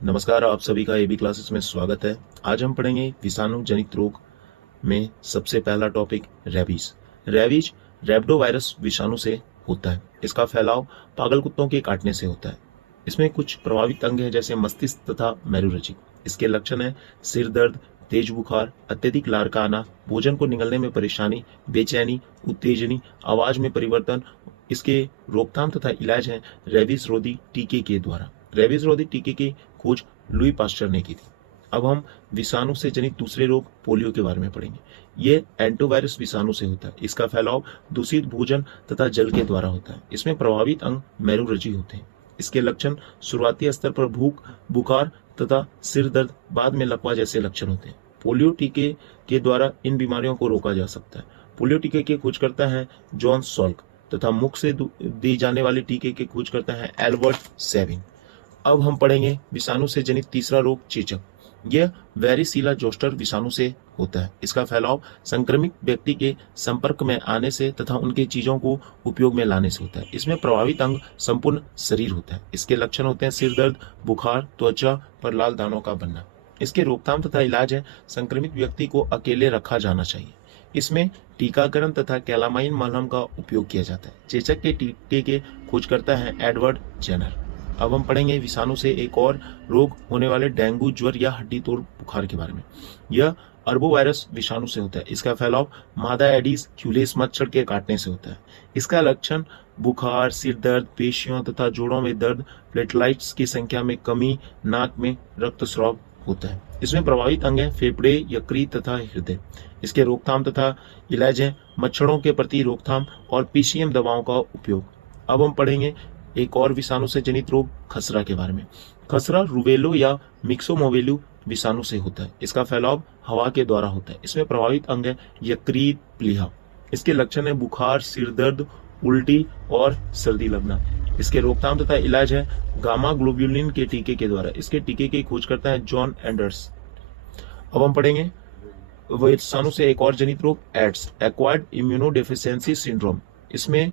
नमस्कार, आप सभी का एबी क्लासेस में स्वागत है। आज हम पढ़ेंगे विषाणु जनित रोग में सबसे पहला टॉपिक रेबीज। रेबीज रेब्डो वायरस विषाणु से होता है। इसका फैलाव पागल कुत्तों के काटने से होता है। इसमें कुछ प्रभावित अंग हैं जैसे मस्तिष्क तथा मेरुरज्जु। इसके लक्षण है सिर दर्द, तेज बुखार, अत्यधिक लार का आना, भोजन को निगलने में परेशानी, बेचैनी, उत्तेजनी, आवाज में परिवर्तन। इसके रोकथाम तथा इलाज है रेबीज रोधी टीके के द्वारा। रेबीज रोधी टीके की खोज लुई पास्चर ने की थी। अब हम विषाणु से जनित दूसरे रोग पोलियो के बारे में पढ़ेंगे। ये एंटोवायरस विषाणु से होता है। इसका फैलाव दूषित भोजन तथा जल के द्वारा होता है। इसमें प्रभावित अंग मेरुरज्जु होते हैं। इसके लक्षण शुरुआती स्तर पर भूख, बुखार तथा सिर दर्द, बाद में लकवा जैसे लक्षण होते हैं। पोलियो टीके के द्वारा इन बीमारियों को रोका जा सकता है। पोलियो टीके की खोजकर्ता है जॉन सॉल्क तथा मुख से दी जाने वाले टीके के खोजकर्ता है एल्बर्ट सेविन। अब हम पढ़ेंगे विषाणु से जनित तीसरा रोग चेचक। यह वेरिसीला जोस्टर विषाणु से होता है। इसका फैलाव संक्रमित व्यक्ति के संपर्क में आने से तथा उनके चीजों को उपयोग में लाने से होता है। इसमें प्रभावित अंग संपूर्ण शरीर होता है। इसके लक्षण होते हैं सिर दर्द, बुखार, त्वचा पर लाल दानों का बनना। इसके रोकथाम तथा इलाज है संक्रमित व्यक्ति को अकेले रखा जाना चाहिए। इसमें टीकाकरण तथा कैलामाइन मलहम का उपयोग किया जाता है। चेचक के टीके के खोजकर्ता है एडवर्ड जेनर। अब हम पढ़ेंगे विषाणु से एक और रोग होने वाले डेंगू ज्वर या हड्डी तोड़ बुखार के बारे में। यह अर्बोवायरस विषाणु से होता है। इसका फैलाव मादा एडिस क्यूलेस मच्छर के काटने से होता है। इसका लक्षण बुखार, सिर दर्द, पेशियों तथा जोड़ों में दर्द, प्लेटलाइट्स की संख्या में कमी, नाक में रक्तस्राव होता है। इसमें प्रभावित अंग है फेफड़े, यकृत तथा हृदय। इसके रोकथाम तथा इलाज है मच्छरों के प्रति रोकथाम और पीसीएम दवाओं का उपयोग। अब हम पढ़ेंगे एक और विषाणु से जनित रोग खसरा के बारे में। खसरा रुबेलो या मिक्सोमोवेलू विषाणु से होता है। इसका फैलाव हवा के द्वारा होता है। इसमें प्रभावित अंग है यकृत, प्लीहा। इसके लक्षण है बुखार, सिर दर्द, उल्टी और सर्दी लगना। इसके रोकथाम तथा इलाज है गामा ग्लोब्यूलिन के टीके के द्वारा। इसके टीके की खोज करता है जॉन एंडर्स। अब हम पढ़ेंगे विषाणु से एक और जनित रोग एड्स, एक्वायर्ड इम्यूनोडेफिशिएंसी सिंड्रोम। इसमें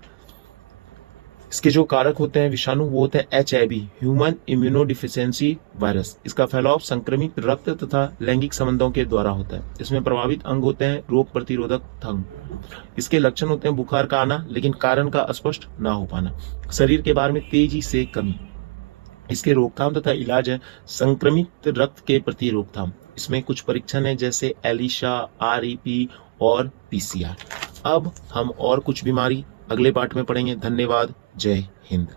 इसके जो कारक होते हैं विषाणु वो होते हैं HIV, ह्यूमन इम्यूनोडिफिशियंसी वायरस। इसका फैलाव संक्रमित रक्त तथा लैंगिक संबंधों के द्वारा होता है। इसमें प्रभावित अंग होते हैं रोग प्रतिरोधक अंग। इसके लक्षण होते हैं बुखार का आना लेकिन कारण का स्पष्ट ना हो पाना, शरीर के बाहर में तेजी से कमी। इसके रोकथाम तथा इलाज है संक्रमित रक्त के प्रति रोकथाम। इसमें कुछ परीक्षण है जैसे एलिशा, REP और PCR। अब हम और कुछ बीमारी अगले पार्ट में पढ़ेंगे। धन्यवाद। जय हिंद।